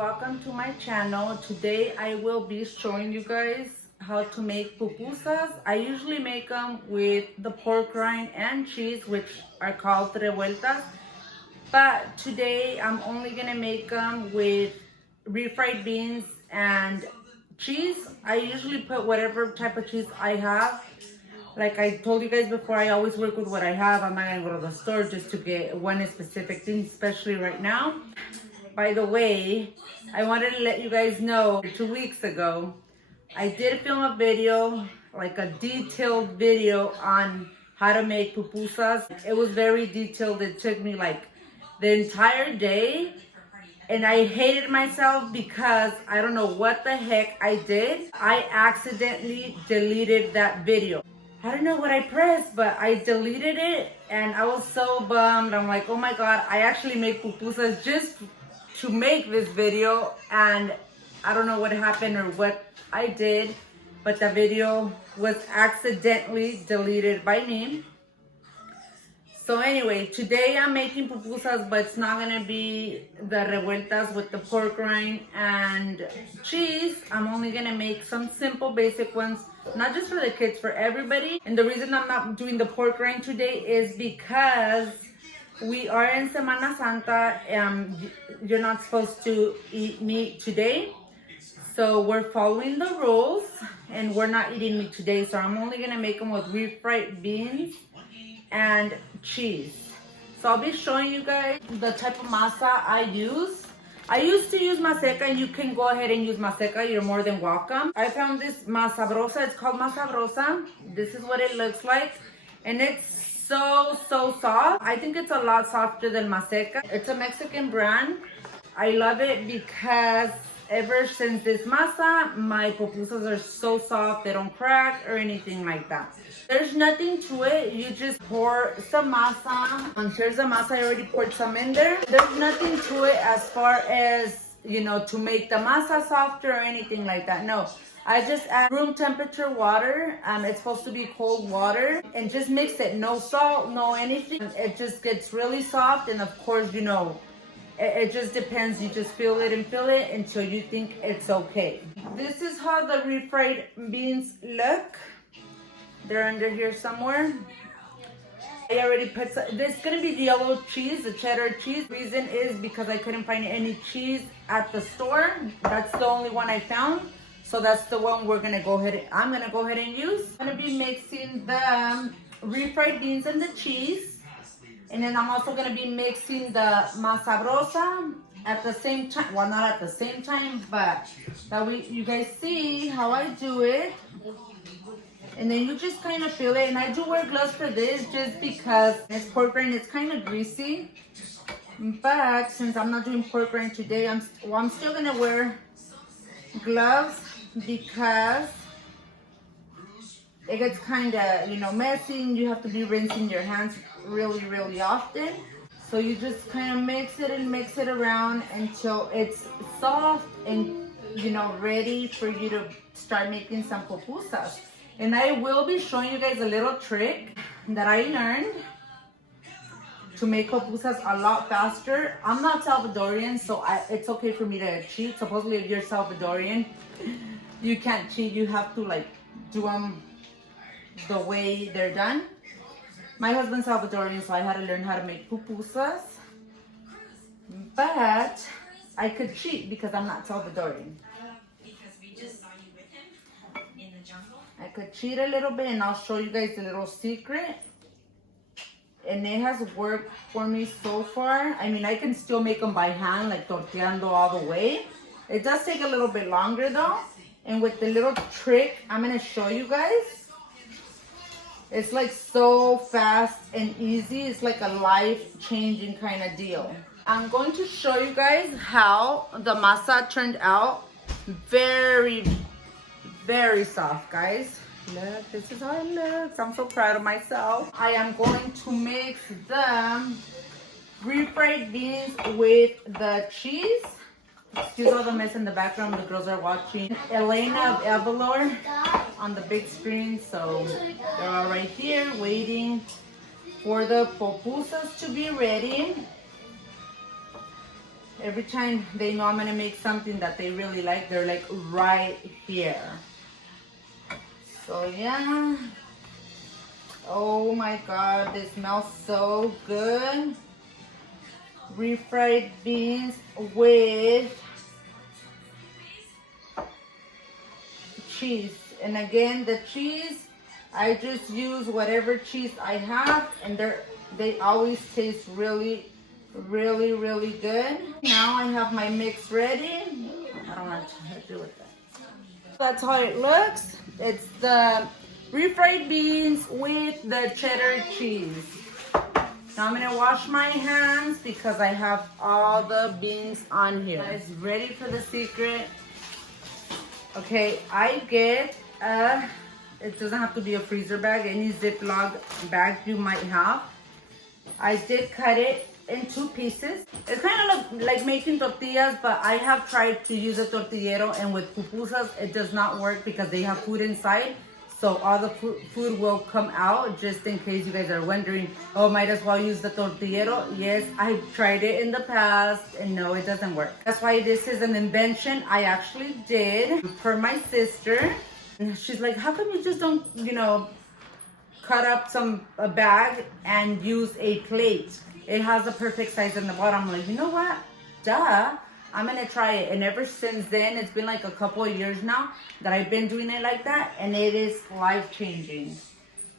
welcome to my channel. Today I will be showing you guys how to make pupusas. I usually make them with the pork rind and cheese, which are called revueltas, but today I'm only gonna make them with refried beans and cheese. I usually put whatever type of cheese I have. Like I told you guys before, I always work with what I have. I'm not gonna go to the store just to get one specific thing, especially right now. By the way, I wanted to let you guys know 2 weeks ago, I did film a video, like a detailed video on how to make pupusas. It was very detailed. It took me like the entire day. And I hated myself because I don't know what the heck I did. I accidentally deleted that video. I don't know what I pressed, but I deleted it and I was so bummed. I'm like, oh my God, I actually made pupusas just to make this video, and I don't know what happened or what I did, but the video was accidentally deleted by me. So anyway, today I'm making pupusas, but it's not gonna be the revueltas with the pork rind and cheese. I'm only gonna make some simple basic ones, not just for the kids, for everybody. And the reason I'm not doing the pork rind today is because we are in Semana Santa. You're not supposed to eat meat today. So we're following the rules and we're not eating meat today. So I'm only gonna make them with refried beans and cheese. So I'll be showing you guys the type of masa I use. I used to use maseca, and you can go ahead and use maseca. You're more than welcome. I found this masa brosa. It's called masa brosa. This is what it looks like. And it's so soft. I think it's a lot softer than maseca. It's a Mexican brand. I love it because ever since this masa, my pupusas are so soft. They don't crack or anything like that. There's nothing to it. You just pour some masa. And here's the masa. I already poured some in there. There's nothing to it as far as, you know, to make the masa softer or anything like that. No. I just add room temperature water. It's supposed to be cold water, and just mix it. No salt, no anything. It just gets really soft, and of course, you know, it just depends. You just feel it and feel it until you think it's okay. This is how the refried beans look. They're under here somewhere. I already put some, this is gonna be the yellow cheese, the cheddar cheese. Reason is because I couldn't find any cheese at the store. That's the only one I found. So that's the one I'm gonna go ahead and use. I'm gonna be mixing the refried beans and the cheese. And then I'm also gonna be mixing the masa brosa at the same time. Well, not at the same time, but that way you guys see how I do it. And then you just kind of feel it. And I do wear gloves for this just because it's pork rind, it's kind of greasy. But since I'm not doing pork rind today, I'm still gonna wear gloves because it gets kind of, you know, messy, and you have to be rinsing your hands really often. So you just kind of mix it around until it's soft and, you know, ready for you to start making some pupusas. And I will be showing you guys a little trick that I learned to make pupusas a lot faster. I'm not Salvadorian, so it's okay for me to cheat. Supposedly, if you're Salvadorian, you can't cheat. You have to like do them the way they're done. My husband's Salvadorian, so I had to learn how to make pupusas. But I could cheat because I'm not Salvadorian. Because we just saw you with him in the jungle. I could cheat a little bit, and I'll show you guys a little secret. And it has worked for me so far. I mean, I can still make them by hand, like torteando all the way. It does take a little bit longer though. And with the little trick I'm gonna show you guys, it's like so fast and easy. It's like a life-changing kind of deal. I'm going to show you guys how the masa turned out. Very soft, guys. Look, this is how it looks. I'm so proud of myself. I am going to mix the refried beans with the cheese. Excuse all the mess in the background. The girls are watching Elena of Evalor on the big screen. So they're all right here waiting for the pupusas to be ready. Every time they know I'm gonna make something that they really like, they're like right here. So yeah. Oh my God, this smells so good. Refried beans with cheese. And again, the cheese, I just use whatever cheese I have, and they always taste really good. Now I have my mix ready. I don't know what to do with that. That's how it looks. It's the refried beans with the cheddar cheese. Now I'm gonna wash my hands because I have all the beans on here. Guys, ready for the secret? Okay, I get it doesn't have to be a freezer bag, any Ziploc bag you might have. I did cut it in 2 pieces. It's kind of like making tortillas, but I have tried to use a tortillero, and with pupusas, it does not work because they have food inside. So all the food will come out, just in case you guys are wondering, oh, might as well use the tortillero. Yes, I've tried it in the past, and no, it doesn't work. That's why this is an invention I actually did for my sister. And she's like, how come you just don't, cut up a bag and use a plate? It has the perfect size in the bottom. I'm like, you know what? Duh. I'm gonna try it. And ever since then, it's been like a couple of years now that I've been doing it like that, and it is life-changing.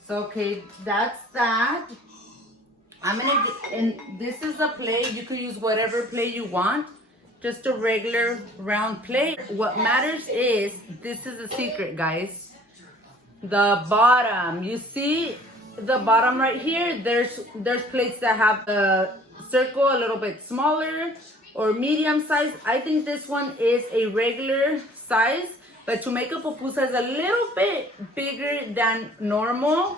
So okay, that's that. And this is a plate. You could use whatever plate you want, just a regular round plate. What matters is, this is the secret, guys. The bottom. You see the bottom right here? There's plates that have the circle a little bit smaller or medium size. I think this one is a regular size, but to make a pupusa is a little bit bigger than normal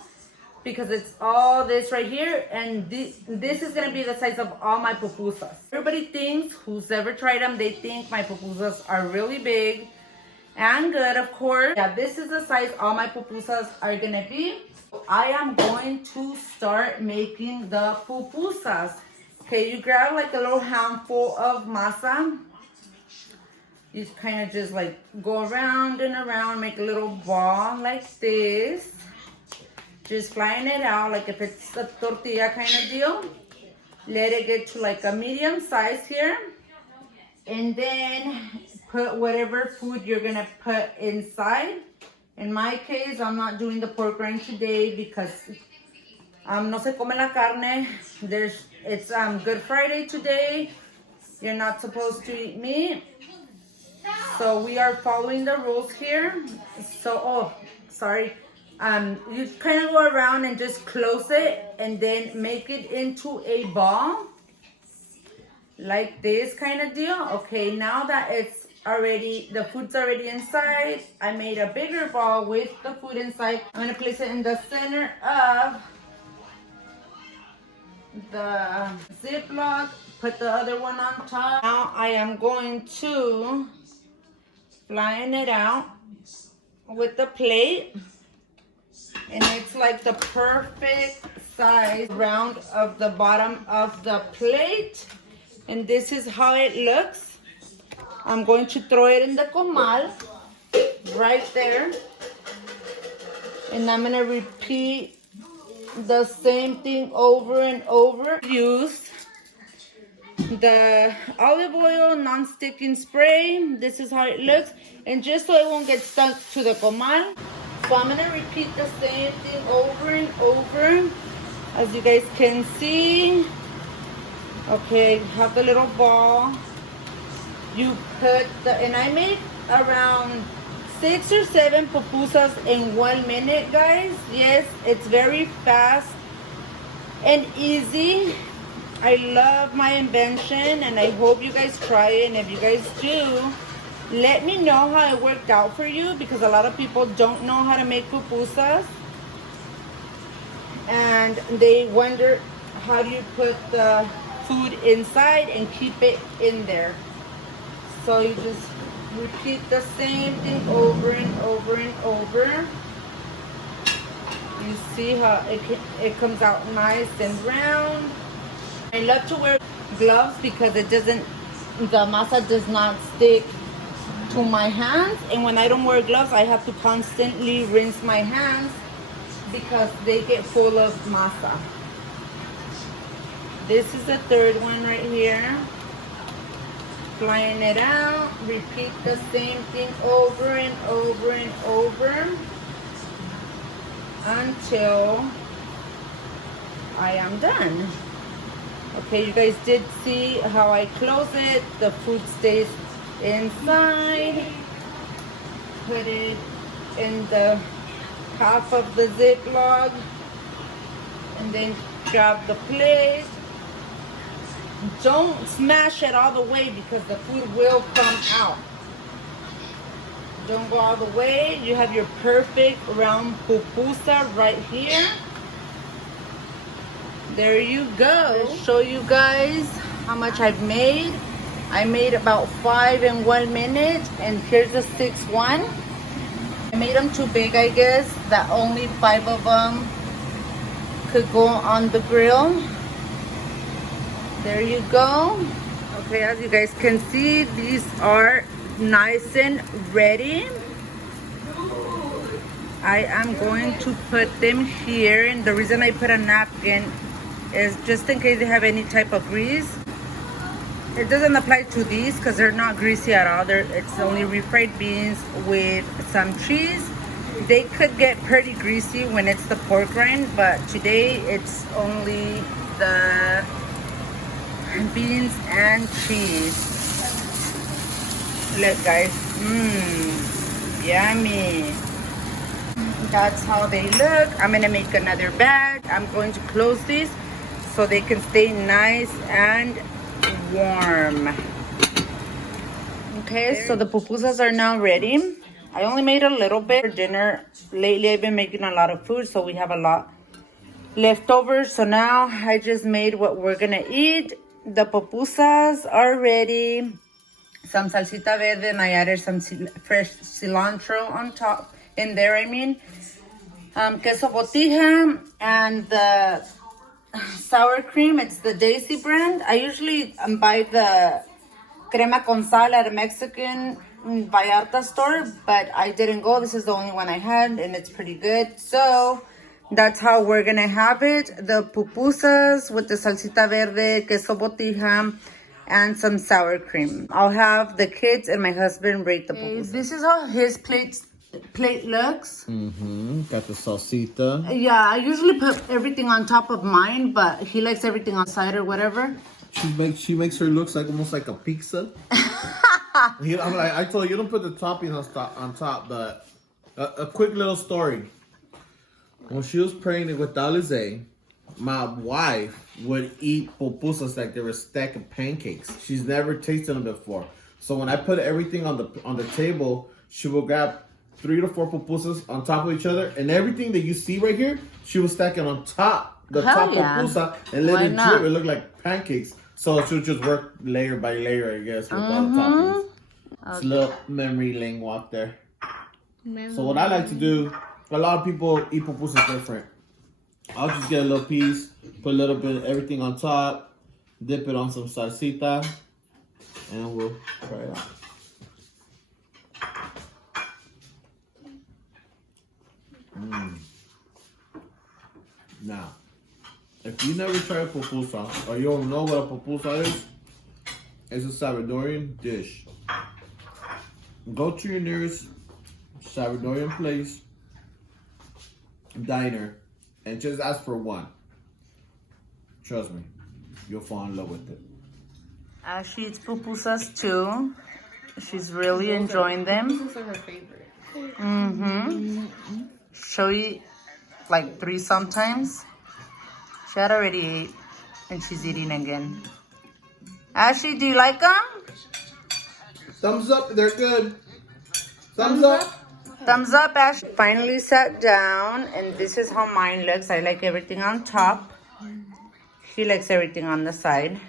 because it's all this right here, and this is gonna be the size of all my pupusas. Everybody thinks, who's ever tried them, they think my pupusas are really big and good, of course. Yeah, this is the size all my pupusas are gonna be. I am going to start making the pupusas. Okay, you grab like a little handful of masa. You kind of just like go around and around, make a little ball like this. Just flying it out like if it's a tortilla kind of deal. Let it get to like a medium size here. And then put whatever food you're gonna put inside. In my case, I'm not doing the pork rind today because no se come la carne. It's Good Friday today. You're not supposed to eat meat. So we are following the rules here. So, you kind of go around and just close it and then make it into a ball. Like this kind of deal. Okay, now that the food's already inside, I made a bigger ball with the food inside. I'm gonna place it in the center of the Ziploc, put the other one on top. Now I am going to flatten it out with the plate, and it's like the perfect size round of the bottom of the plate, and this is how it looks. I'm going to throw it in the comal right there, and I'm gonna repeat the same thing over and over. Use the olive oil non-sticking spray. This is how it looks, and just so it won't get stuck to the comal. So I'm gonna repeat the same thing over and over, as you guys can see. Okay, have the little ball. You put and I made around 6 or 7 pupusas in 1 minute, guys. Yes, it's very fast and easy. I love my invention, and I hope you guys try it. And if you guys do, let me know how it worked out for you, because a lot of people don't know how to make pupusas, and they wonder how do you put the food inside and keep it in there. So you just repeat the same thing over and over and over. You see how it comes out nice and round. I love to wear gloves because it doesn't the masa does not stick to my hands. And when I don't wear gloves, I have to constantly rinse my hands because they get full of masa. This is the third one right here. Flying it out. Repeat the same thing over and over and over until I am done. Okay, you guys did see how I close it. The food stays inside. Put it in the half of the Ziploc and then grab the plate. Don't smash it all the way because the food will come out. Don't go all the way. You have your perfect round pupusa right here. There you go. I'll show you guys how much I've made. I made about 5 in 1 minute, and here's the 6th one. I made them too big, I guess, that only 5 of them could go on the grill. There you go. Okay, as you guys can see, these are nice and ready. I am going to put them here, and the reason I put a napkin is just in case they have any type of grease. It doesn't apply to these because they're not greasy at all. It's only refried beans with some cheese. They could get pretty greasy when it's the pork rind, but today it's only the beans and cheese. Look guys, yummy. That's how they look. I'm gonna make another batch. I'm going to close these so they can stay nice and warm. Okay, so the pupusas are now ready. I only made a little bit for dinner. Lately I've been making a lot of food, so we have a lot left over. So now I just made what we're gonna eat. The pupusas are ready. Some salsita verde, and I added some fresh cilantro on top, in there I mean. Queso botija and the sour cream, it's the Daisy brand. I usually buy the crema con sal at a Mexican Vallarta store, but I didn't go. This is the only one I had, and it's pretty good. So that's how we're gonna have it. The pupusas with the salsita verde, queso botija, and some sour cream. I'll have the kids and my husband rate the pupusas. This is how his plate looks. Got the salsita. Yeah, I usually put everything on top of mine, but he likes everything on side or whatever. She makes her looks like almost like a pizza. I'm like, I told you don't put the toppings on top, but a quick little story. When she was pregnant with Alize, my wife would eat pupusas like they were a stack of pancakes. She's never tasted them before. So when I put everything on the table, she will grab 3 to 4 pupusas on top of each other, and everything that you see right here, she was stacking on top pupusa and let it drip. It looked like pancakes. So she'll just work layer by layer, I guess, with all the toppings. Okay. It's a little memory lane walk there. So what I like to do, a lot of people eat pupusas different. I'll just get a little piece, put a little bit of everything on top, dip it on some salsita, and we'll try it out. Now, if you never tried a pupusa, or you don't know what a pupusa is, it's a Salvadorian dish. Go to your nearest Salvadorian place, diner, and just ask for one. Trust me, you'll fall in love with it. She eats pupusas too. She's really enjoying them. Pupusas are her favorite. She'll eat like 3 sometimes. She had already ate, and she's eating again. Ashley, do you like them? Thumbs up, they're good. Thumbs up. Thumbs up, Ash. Finally sat down, and this is how mine looks. I like everything on top. He likes everything on the side.